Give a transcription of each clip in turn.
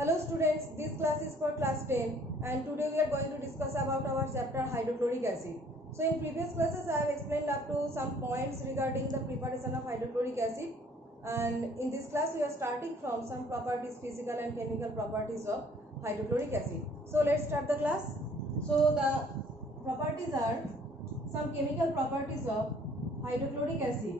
Hello students, this class is for class 10 and today we are going to discuss about our chapter hydrochloric acid. So in previous classes I have explained up to some points regarding the preparation of hydrochloric acid, and in this class we are starting from some properties, physical and chemical properties of hydrochloric acid. So let's start the class. So the properties are some chemical properties of hydrochloric acid.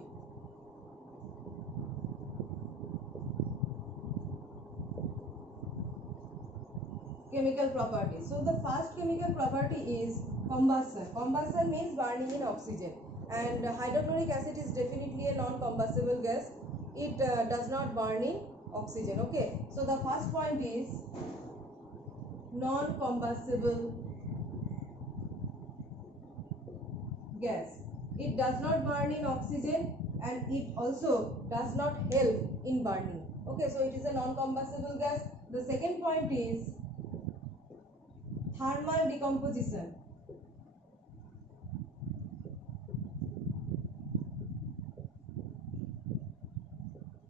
Chemical properties. So the first chemical property is combustion. Combustion means burning in oxygen, and hydrochloric acid is definitely a non-combustible gas. It does not burn in oxygen. Okay. So the first point is non-combustible gas. It does not burn in oxygen and it also does not help in burning. Okay. So it is a non-combustible gas. The second point is thermal decomposition.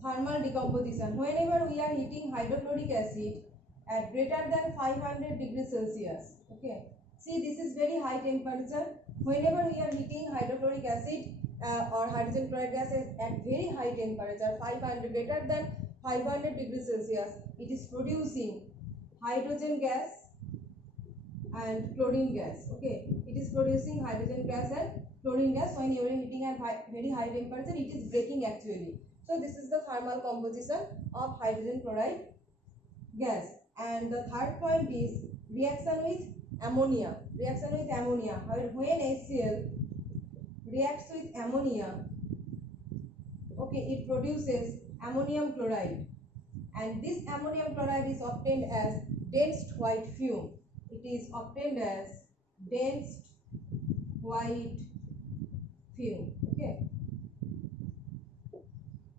Thermal decomposition. Whenever we are heating hydrochloric acid at greater than 500 degrees Celsius. Okay. See, this is very high temperature. Whenever we are heating hydrochloric acid or hydrogen chloride gas at very high temperature, 500 greater than 500 degrees Celsius, it is producing hydrogen gas and chlorine gas. Okay, it is producing hydrogen gas and chlorine gas. When you are heating at very high temperature, it is breaking actually. So this is the thermal composition of hydrogen chloride gas. And the third point is reaction with ammonia. Reaction with ammonia. When HCl reacts with ammonia, okay, it produces ammonium chloride, and this ammonium chloride is obtained as dense white fume. It is obtained as dense white fume. Okay.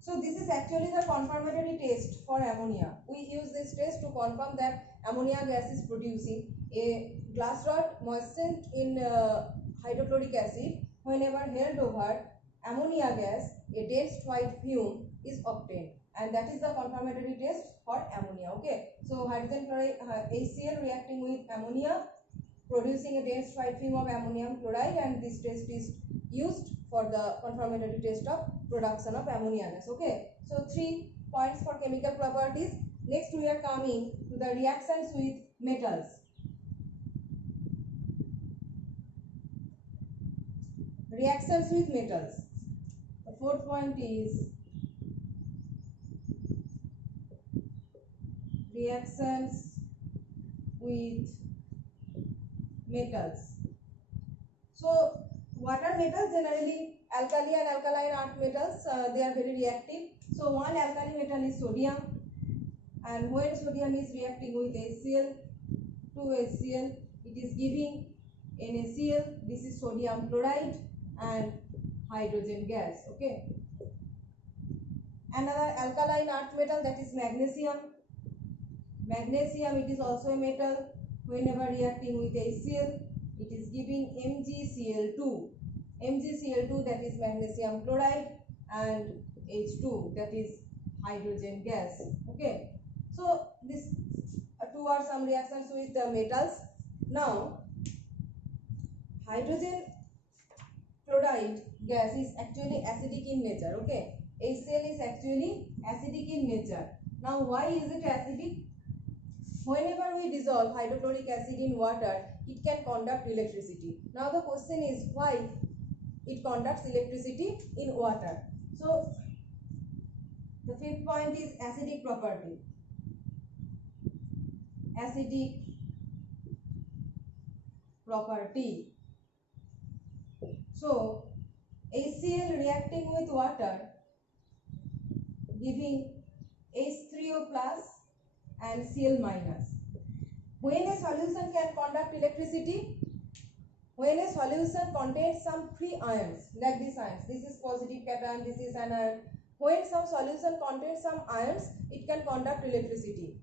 So this is actually the confirmatory test for ammonia. We use this test to confirm that ammonia gas is producing. A glass rod moistened in hydrochloric acid, whenever held over ammonia gas, a dense white fume is obtained, and that is the confirmatory test for ammonia. Okay. So hydrogen chloride HCl reacting with ammonia, producing a dense white fume of ammonium chloride, and this test is used for the confirmatory test of production of ammonia gas. Okay. So 3 points for chemical properties. Next we are coming to the reactions with metals. Reactions with metals. The fourth point is reactions with metals. So what are metals? Generally alkali and alkaline earth metals, they are very reactive. So one alkali metal is sodium, and when sodium is reacting with HCl, 2HCl, it is giving NaCl. This is sodium chloride and hydrogen gas. Okay. Another alkaline earth metal, that is magnesium. Magnesium, it is also a metal. Whenever reacting with HCl, it is giving MgCl2. MgCl2, that is magnesium chloride, and H2, that is hydrogen gas. Okay. So this two are some reactions with the metals. Now hydrogen chloride gas is actually acidic in nature. Okay. HCl is actually acidic in nature. Now why is it acidic? Whenever we dissolve hydrochloric acid in water, it can conduct electricity. Now the question is why it conducts electricity in water. So the fifth point is acidic property. Acidic property. So HCl reacting with water, giving H3O plus and Cl minus. When a solution can conduct electricity, when a solution contains some free ions, like these ions, this is positive cation, this is an ion. When some solution contains some ions, it can conduct electricity.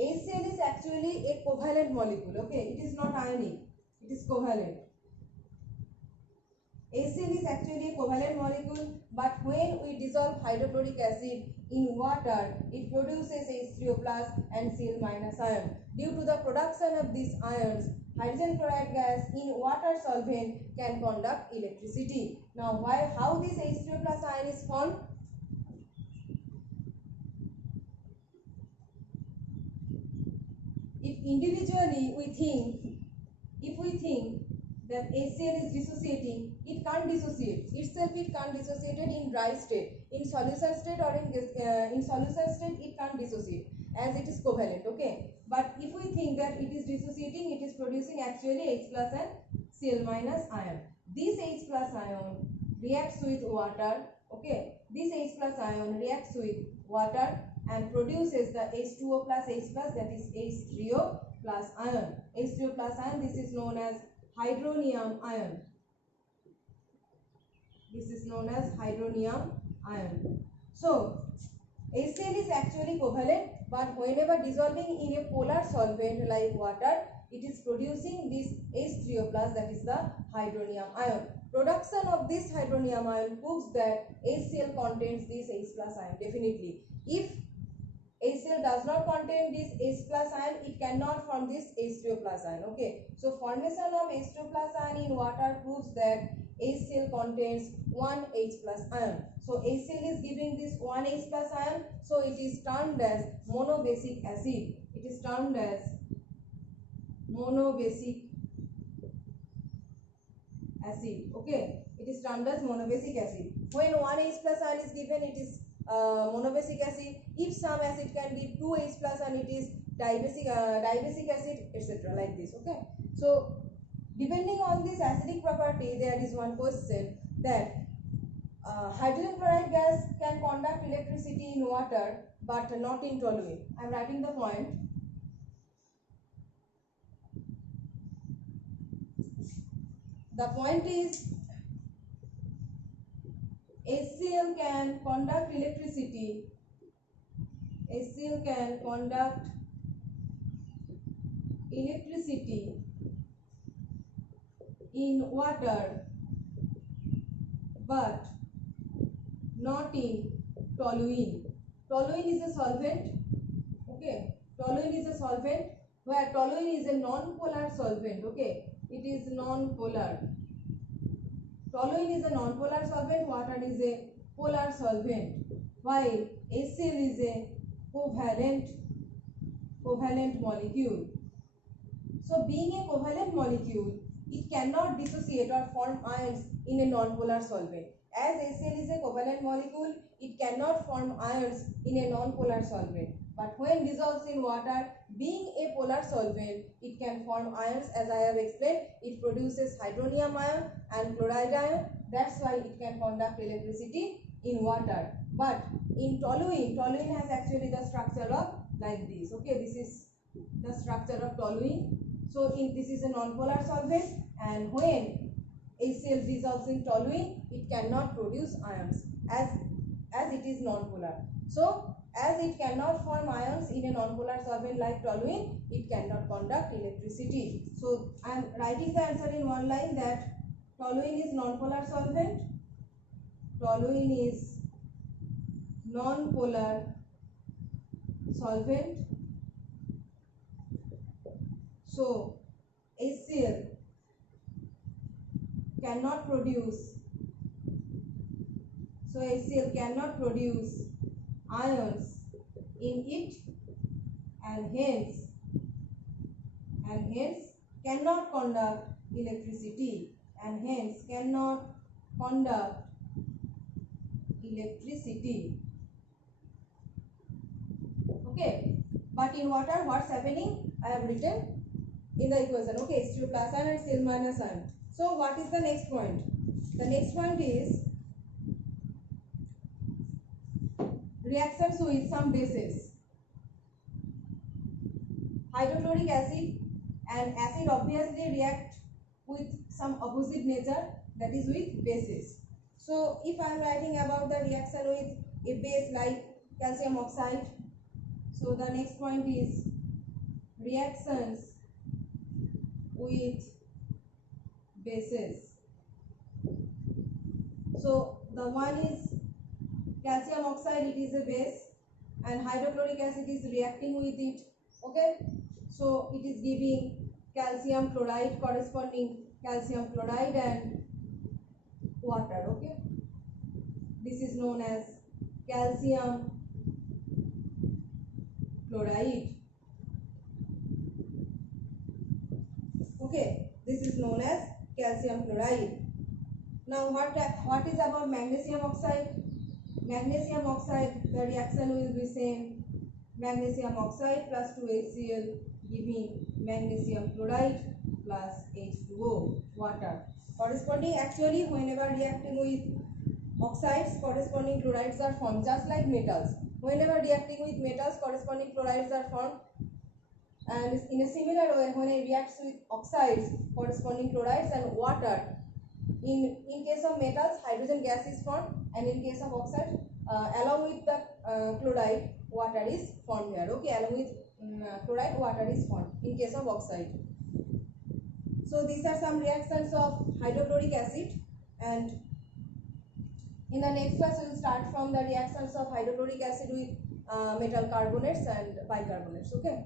HCl is actually a covalent molecule. Okay, it is not ionic, it is covalent. HCl is actually a covalent molecule, but when we dissolve hydrochloric acid in water, it produces H3O plus and Cl minus ion. Due to the production of these ions, hydrogen chloride gas in water solvent can conduct electricity. Now, how this H3O plus ion is formed? If individually if we think that HCl is dissociating, it can't dissociate. Itself it can't dissociate in dry state. In solution state or in solution state it can't dissociate as it is covalent, okay. But if we think that it is dissociating, it is producing actually H plus and Cl minus ion. This H plus ion reacts with water, okay. This H plus ion reacts with water and produces the H2O plus H plus, that is H3O plus ion. H3O plus ion, this is known as hydronium ion. This is known as hydronium ion. So, HCl is actually covalent, but whenever dissolving in a polar solvent like water, it is producing this H3O plus, that is the hydronium ion. Production of this hydronium ion proves that HCl contains this H plus ion. Definitely, if HCl does not contain this H plus ion, it cannot form this H3O plus ion, okay. So formation of H2O plus ion in water proves that HCl contains one H plus ion. So HCl is giving this one H plus ion, so it is termed as monobasic acid. It is termed as monobasic acid, okay. It is termed as monobasic acid. When one H plus ion is given, it is monobasic acid. If some acid can give 2 H plus and it is dibasic acid, etc. like this, okay. So depending on this acidic property, there is one question that hydrogen chloride gas can conduct electricity in water but not in toluene. I am writing the point. The point is HCl can conduct electricity. HCl can conduct electricity in water but not in toluene. Toluene is a solvent, okay. Toluene is a solvent where toluene is a non-polar solvent, okay. It is non-polar. Toluene is a non-polar solvent, water is a polar solvent, while HCl is a covalent molecule. So being a covalent molecule, it cannot dissociate or form ions in a non-polar solvent. As HCl is a covalent molecule, it cannot form ions in a non-polar solvent. But when dissolves in water, being a polar solvent, it can form ions. As I have explained, it produces hydronium ion and chloride ion. That's why it can conduct electricity in water. But in toluene has actually the structure of like this. Okay, this is the structure of toluene. So this is a non-polar solvent, and when HCl dissolves in toluene, it cannot produce ions as it is non-polar. So as it cannot form ions in a non-polar solvent like toluene, it cannot conduct electricity. So I am writing the answer in one line that toluene is non-polar solvent. Toluene is non-polar solvent. So HCl cannot produce. So HCl cannot produce ions in it, and hence cannot conduct electricity, and hence cannot conduct electricity. Okay, but in water, what's happening? I have written in the equation. Okay, H2 plus ion and Cl minus ion. So what is the next point? The next point is reactions with some bases. Hydrochloric acid and acid obviously react with some opposite nature, that is with bases. So if I am writing about the reaction with a base like calcium oxide, so the next point is reactions with bases. So the one is calcium oxide, it is a base, and hydrochloric acid is reacting with it. Okay, so it is giving calcium chloride, corresponding calcium chloride and water. Okay, this is known as calcium chloride. Okay, this is known as calcium chloride. Now what is about magnesium oxide? Magnesium oxide, the reaction will be same. Magnesium oxide plus 2HCl giving magnesium chloride plus H2O, water. Corresponding, actually whenever reacting with oxides, corresponding chlorides are formed, just like metals. Whenever reacting with metals, corresponding chlorides are formed. And in a similar way, when it reacts with oxides, corresponding chlorides and water, in case of metals, hydrogen gas is formed, and in case of oxide, along with the chloride, water is formed here. Okay, along with chloride, water is formed in case of oxide. So these are some reactions of hydrochloric acid, and in the next class we will start from the reactions of hydrochloric acid with metal carbonates and bicarbonates. Okay.